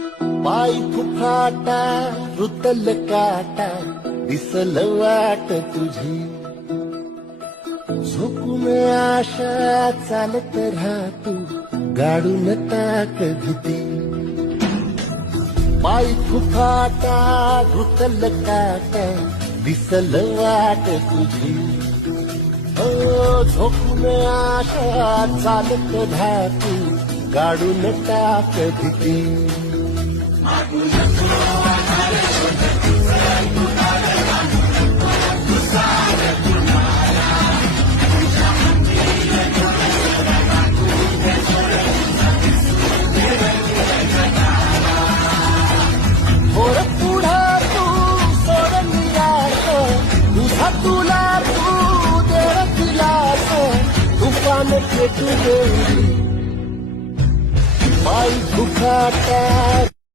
पाय फुफाटा रुतल काटा दिसल वाट तुझी झोपून आशा चालत राहतो गाडून टाक भीती पाय फुफाटा रुतल काटा दिसल वाट तुझी झोपून आशा चालत राहतो गाडून टाक भीती तुला तू देव दिलास तुफान पेटू दे पाय फुफाटा